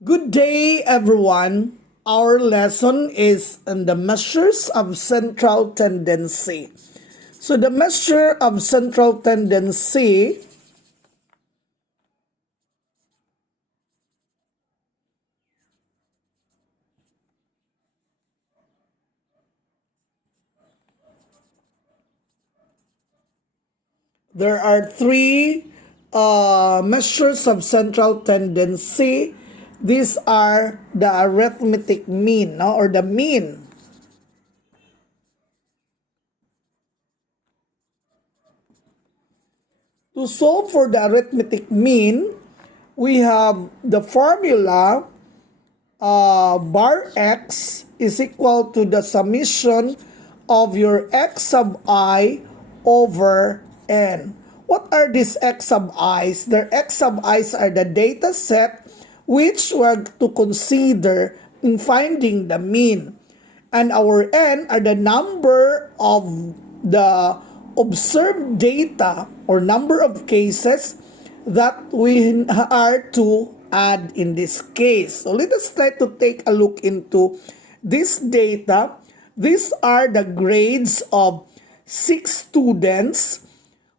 Good day, everyone. Our lesson is on the measures of central tendency. So, the measure of central tendency there are three measures of central tendency. These are the arithmetic mean, no, or the mean. To solve for the arithmetic mean, we have the formula bar x is equal to the summation of your x sub I over n. What are these x sub i's? Their x sub i's are the data set which we're to consider in finding the mean. And our n are the number of the observed data or number of cases that we are to add in this case. So let us try to take a look into this data. These are the grades of 6 students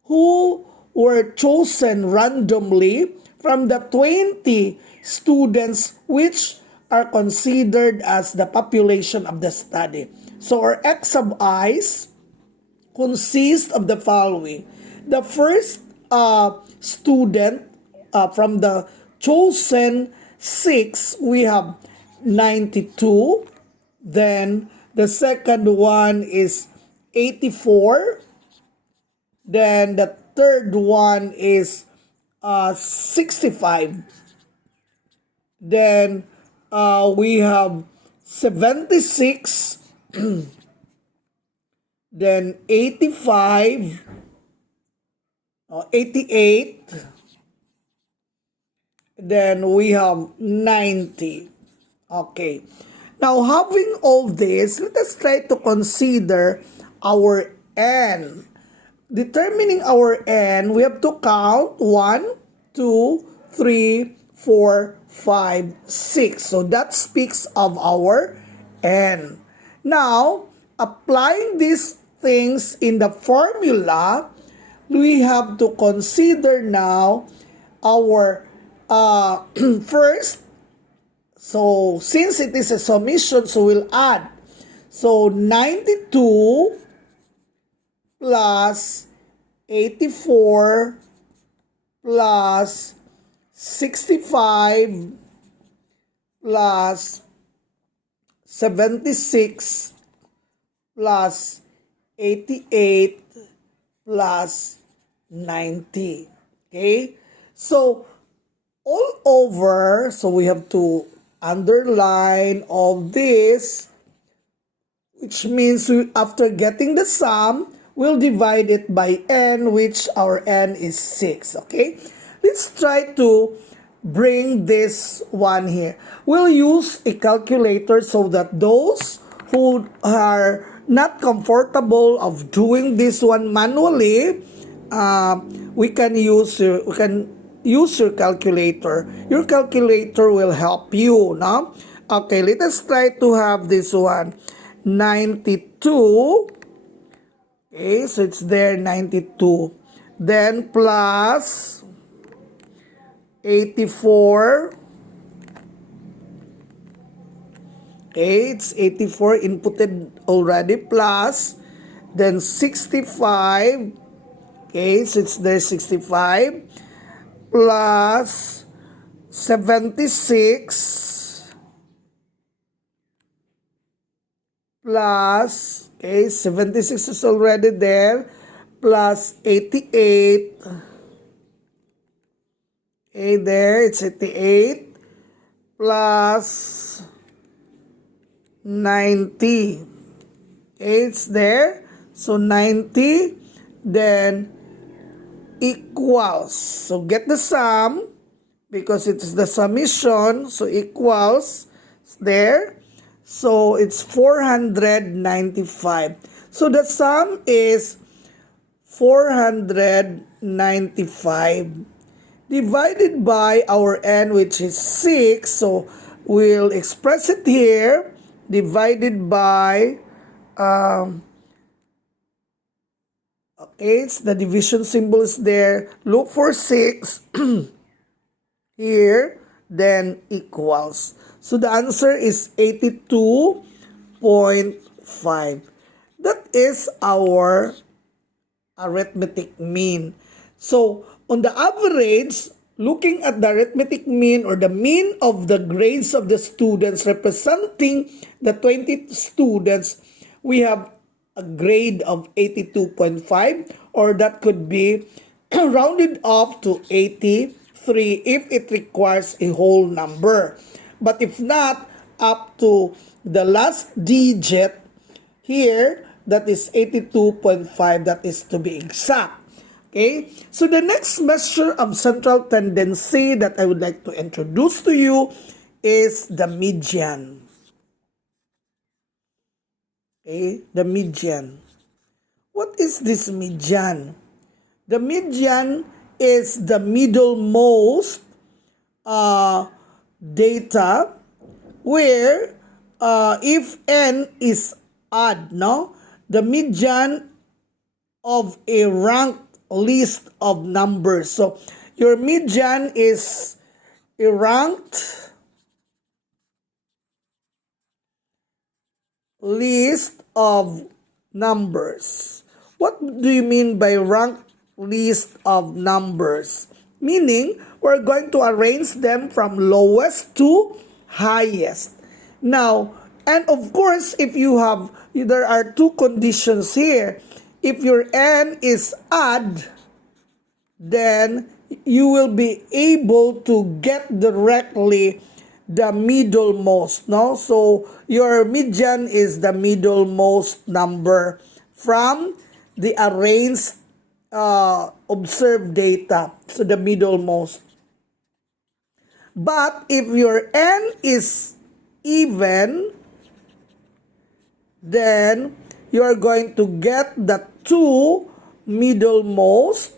who were chosen randomly from the 20 students which are considered as the population of the study. So our x sub i's consist of the following. The first student from the chosen 6, we have 92. Then the second one is 84. Then the third one is 65. Then we have 76. Then 85, 88, then we have 90. Okay. Now, having all this, let us try to consider our n. Determining our n, we have to count 1, 2, 3, 4, 5, 6. So that speaks of our n. Now, applying these things in the formula, we have to consider now our first. So since it is a summation, so we'll add. So 92 plus 84 plus 65 plus 76 plus 88 plus 90. Okay? So, all over, so we have to underline all this, which means after getting the sum, we'll divide it by n, which our n is 6. Okay? Let's try to bring this one here. We'll use a calculator so that those who are not comfortable of doing this one manually, we can use your calculator. Your calculator will help you, no? Okay, let us try to have this one. 92. Okay, so it's there, 92. Then plus 84. Okay, it's 84 inputted already, plus then 65. Okay, so it's there 65 plus 76 plus, okay, 76 is already there, plus 88. Okay, there, it's 88 plus 90. Okay, it's there. So 90, then equals. So get the sum because it is the summation. So equals, it's there. So it's 495. So the sum is 495. divided by our n, which is 6. So we'll express it here, divided by, okay, it's the division symbol is there. Look for 6 here, then equals. So the answer is 82.5. That is our arithmetic mean. So, on the average, looking at the arithmetic mean or the mean of the grades of the students representing the 20 students, we have a grade of 82.5, or that could be rounded off to 83 if it requires a whole number. But if not, up to the last digit here, that is 82.5, that is to be exact. Okay, so the next measure of central tendency that I would like to introduce to you is the median. Okay, the median. What is this median? The median is the middlemost data where if n is odd, no? The median of a ranked list of numbers. So your median is a ranked list of numbers. What do you mean by ranked list of numbers? Meaning, we're going to arrange them from lowest to highest. Now, and of course, if you have, there are two conditions here. If your n is odd, then you will be able to get directly the middlemost, no? So your median is the middlemost number from the arranged observed data. So the middlemost. But if your n is even, then you are going to get the two middlemost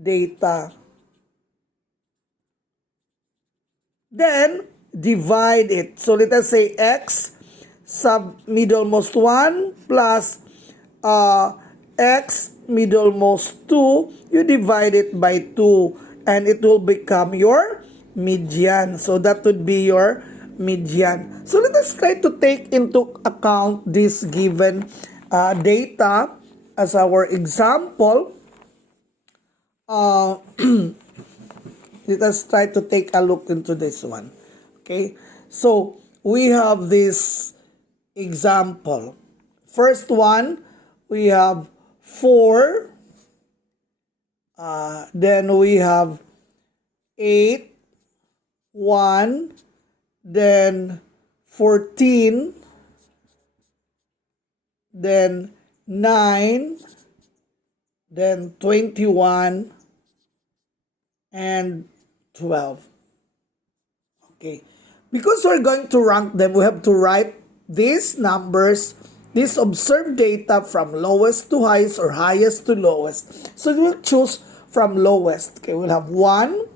data. Then divide it. So let us say x sub middlemost 1 plus x middlemost 2. You divide it by 2 and it will become your median. So that would be your median. So let us try to take into account this given data as our example. Let us try to take a look into this one. Okay, so we have this example. First one, we have 4. Then we have 8, 1, then 14, then 9, then 21, and 12. Okay. Because we're going to rank them, we have to write these numbers, these observed data from lowest to highest or highest to lowest. So we'll choose from lowest. Okay, we'll have 1,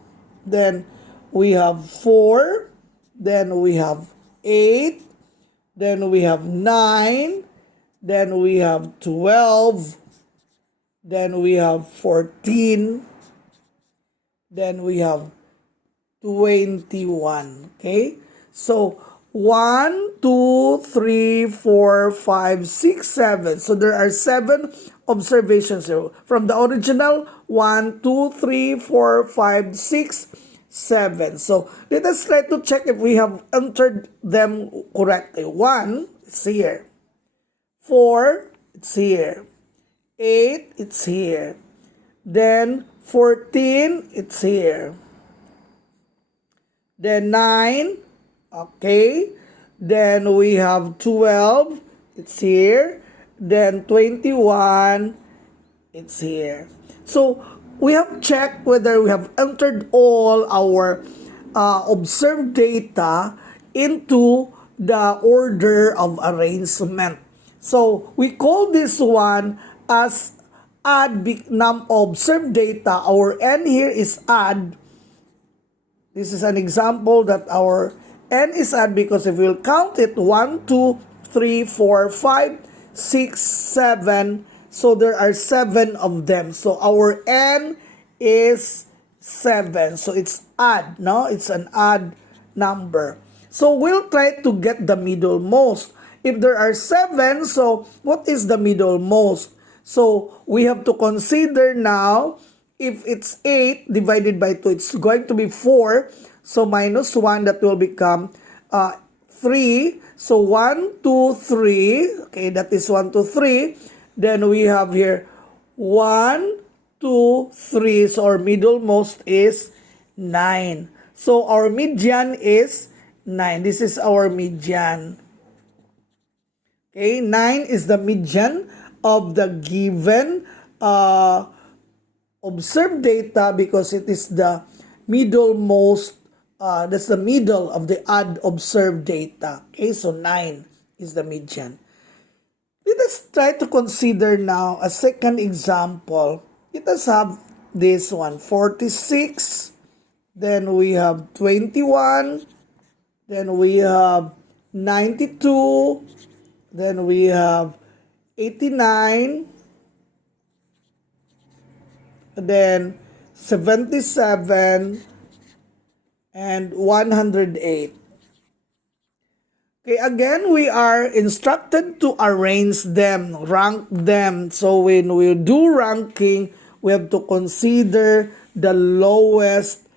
then we have 4, then we have 8, then we have 9, then we have 12, then we have 14, then we have 21. Okay? So 1, 2, 3, 4, 5, 6, 7. So there are 7 observations here. From the original, 1, 2, 3, 4, 5, 6, 7. So let us try to check if we have entered them correctly. 1, it's here. 4, it's here. 8, it's here. Then 14, it's here. Then 9, okay. Then we have 12, it's here. Then 21, it's here. So we have checked whether we have entered all our observed data into the order of arrangement. So we call this one as add observed data, our n here is add. This is an example that our n is add because if we'll count it, 1, 2, 3, 4, 5, 6, 7. So there are 7 of them. So our n is 7. So it's add, no? It's an odd number. So we'll try to get the middlemost. If there are 7, so what is the middlemost? So we have to consider now, if it's 8 divided by 2, it's going to be 4. So minus 1, that will become 3. So 1, 2, 3. Okay, that is 1, 2, 3. Then we have here 1, 2, 3. So our middlemost is 9. So our median is 9. This is our median. Okay, 9 is the median of the given observed data because it is the middlemost, that's the middle of the odd observed data. Okay, so 9 is the median. Let us try to consider now a second example. Let us have this one, 46. Then we have 21. Then we have 92. Then we have 89. Then 77. And 108. Okay, again, we are instructed to arrange them, rank them. So when we do ranking, we have to consider the lowest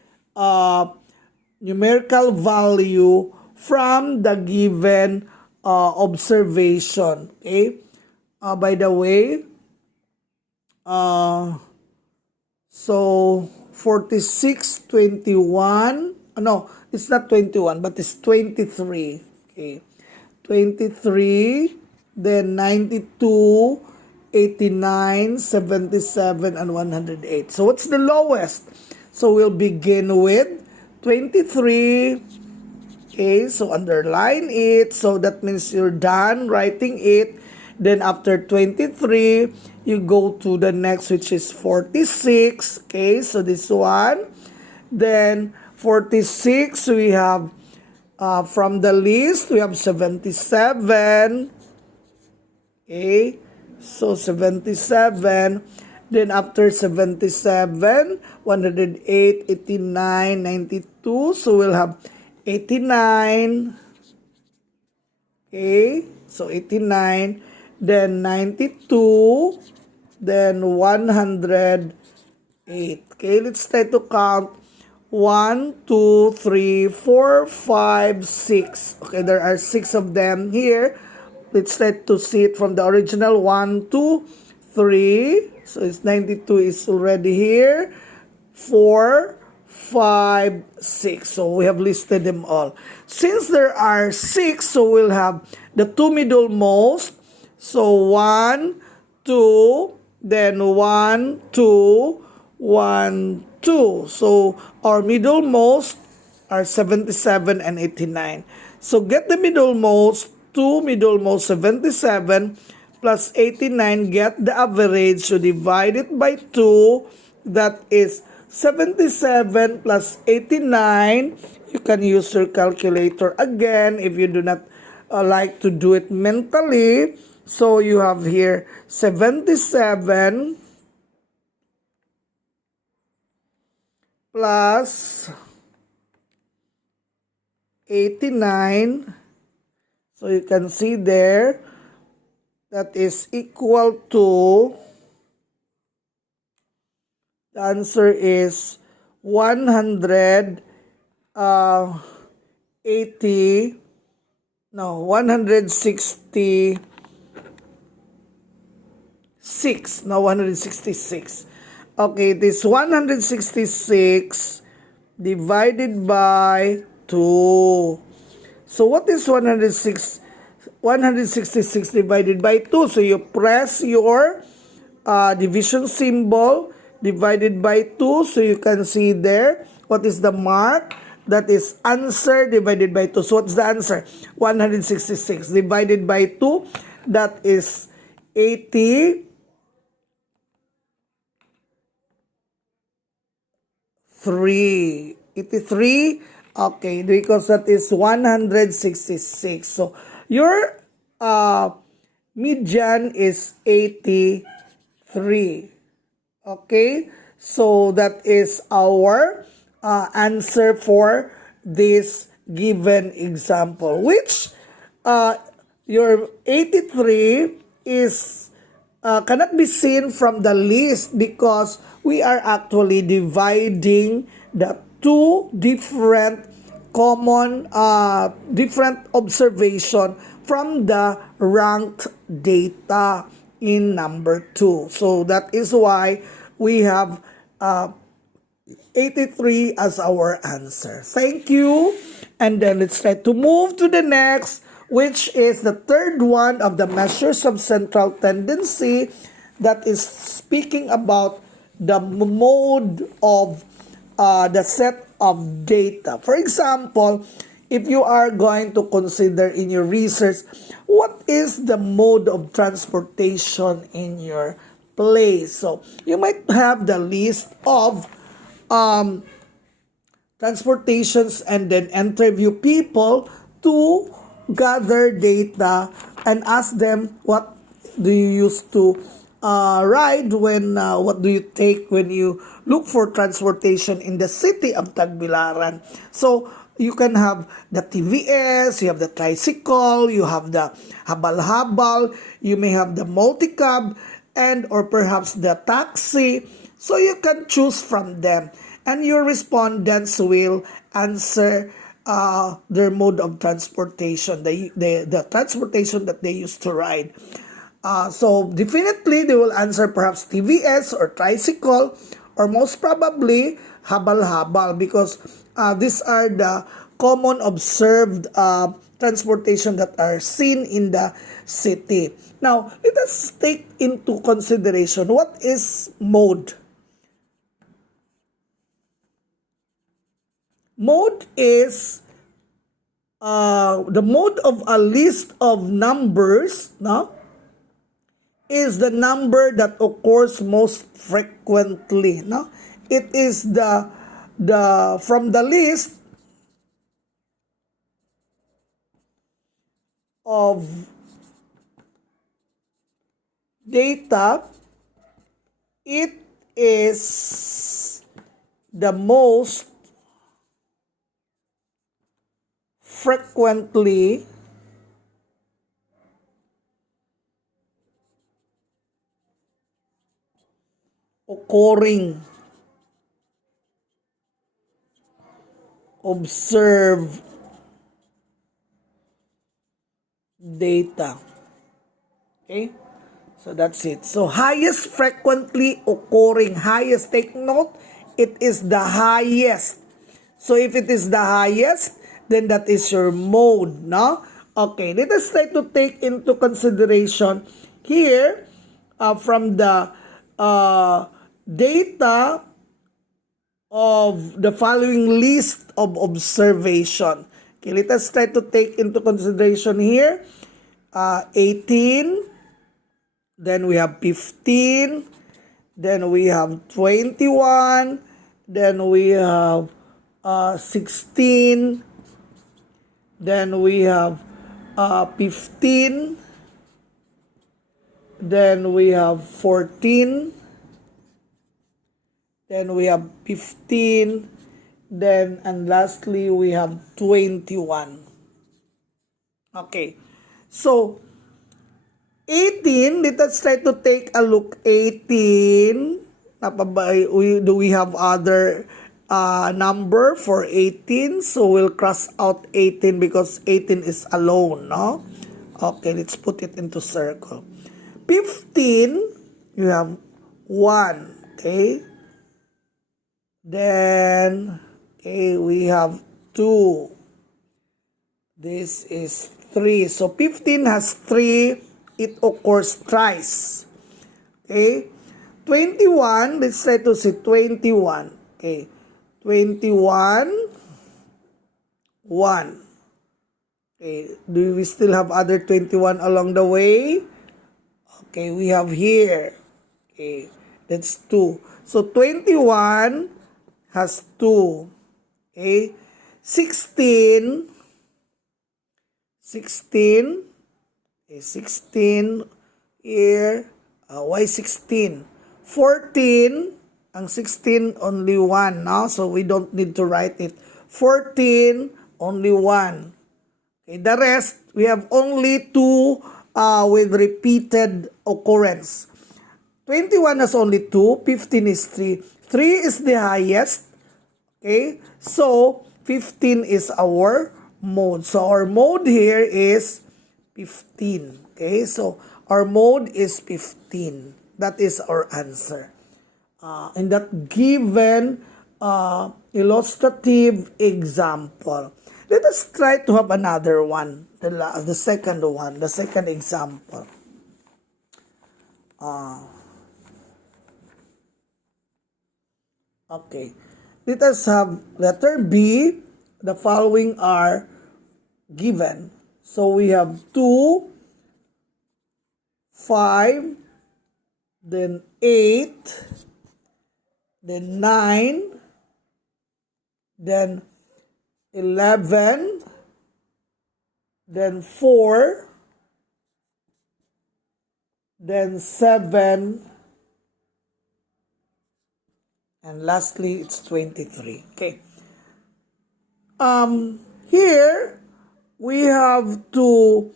numerical value from the given observation. Okay. By the way, so 46, 21. No, it's not 21, but it's 23. Okay. 23, then 92, 89, 77, and 108. So what's the lowest? So we'll begin with 23. Okay, so underline it. So that means you're done writing it. Then after 23, you go to the next, which is 46. Okay, so this one. Then 46, we have from the list, we have 77. Okay, so 77. Then after 77, 108, 89, 92. So we'll have 89. Okay, so 89. Then 92. Then 108. Okay, let's try to count. 1, 2, 3, 4, 5, 6. Okay, there are 6 of them here. Let's try to see it from the original. 1, 2, 3. So it's 92 is already here. 4, 5, 6. So we have listed them all. Since there are 6, so we'll have the 2 middlemost. So 1, 2, then 1, 2, 1, 2. So our middlemost are 77 and 89. So get the middlemost, 2 middlemost, 77 plus 89, get the average. So divide it by 2. That is 77 plus 89. You can use your calculator again if you do not like to do it mentally. So you have here 77 plus 89. So you can see there that is equal to, the answer is 180, no, 166, no, 166. Okay, this 166 divided by 2. So what is 166 divided by 2? So you press your division symbol, divided by 2. So you can see there, what is the mark? That is answer divided by 2. So what's the answer? 166 divided by 2. That is 80. 83, okay, because that is 166. So your median is 83. Okay, so that is our answer for this given example, which your 83 is cannot be seen from the list because we are actually dividing the two different common different observation from the ranked data in number 2. So that is why we have 83 as our answer. Thank you. And then let's try to move to the next, which is the third one of the measures of central tendency, that is speaking about the mode of the set of data. For example, if you are going to consider in your research, what is the mode of transportation in your place? So you might have the list of transportations and then interview people to gather data and ask them what do you use to ride when what do you take when you look for transportation in the city of Tagbilaran. So you can have the TVS, you have the tricycle, you have the habal-habal, you may have the multicab, and or perhaps the taxi. So you can choose from them, and your respondents will answer their mode of transportation, the transportation that they used to ride. So definitely they will answer perhaps TVS or tricycle, or most probably habal-habal, because these are the common observed transportation that are seen in the city. Now, let us take into consideration what is mode. Mode is the mode of a list of numbers, no? Is the number that occurs most frequently, no? It is the from the list of data, it is the most frequently occurring, observed data. Okay? So that's it. So highest frequently occurring, highest, take note, it is the highest. So if it is the highest, then that is your mode, no? Okay, let us try to take into consideration here from the data of the following list of observation. Okay, let us try to take into consideration here 18, then we have 15, then we have 21, then we have 16, then we have 15, then we have 14, then we have 15, then and lastly we have 21. Okay, so 18, let us try to take a look. 18, do we have other number for 18? So we'll cross out 18 because 18 is alone, no? Okay, let's put it into circle. 15, you have 1, okay? Then, okay, we have 2. This is 3. So 15 has 3. It occurs thrice. Okay? 21, let's try to see 21. Okay. 21, 1. Okay. Do we still have other 21 along the way? Okay, we have here. Okay. That's 2. So 21 has 2. Okay? 16, 16, okay, 16 here, why 16? 14, ang 16 only 1, no? So we don't need to write it. 14, only 1. Okay, the rest, we have only 2 with repeated occurrence. 21 has only 2, 15 is 3. 3 is the highest. Okay, so 15 is our mode. So our mode here is 15. Okay, so our mode is 15. That is our answer. In that given illustrative example, let us try to have another one, the second one, the second example. Okay. Let us have letter B. The following are given. So we have 2, 5, then 8, then 9, then 11, then 4, then 7, and lastly, it's 23. Okay. Here, we have to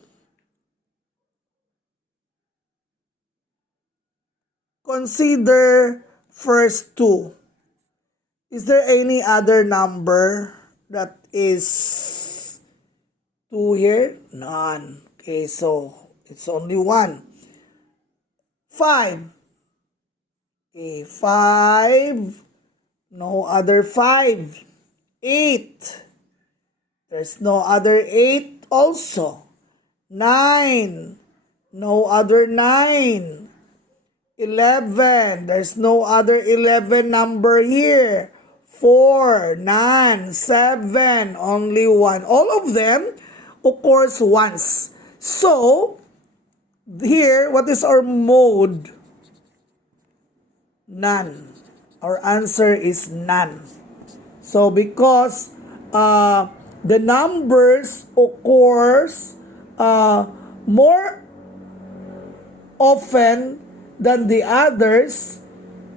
consider first 2. Is there any other number that is 2 here? None. Okay, so it's only 1. 5. Okay, 5. No other 5. 8. There's no other 8 also. 9. No other 9. 11. There's no other 11 number here. 4. None. 7. Only 1. All of them occurs once. So, here, what is our mode? None. Our answer is none. So, because the numbers occurs more often than the others,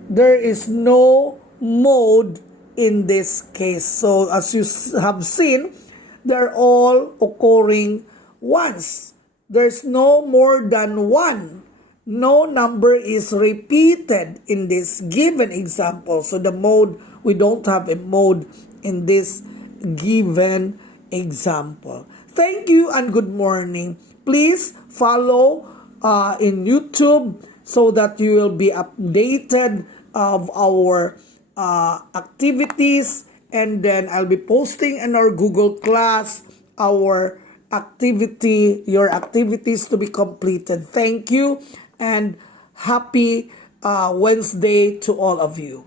there is no mode in this case. So, as you have seen, they're all occurring once. There's no more than 1. No number is repeated in this given example. So the mode, we don't have a mode in this given example. Thank you and good morning. Please follow in YouTube so that you will be updated of our activities, and then I'll be posting in our Google Class our your activities to be completed. Thank you and happy Wednesday to all of you.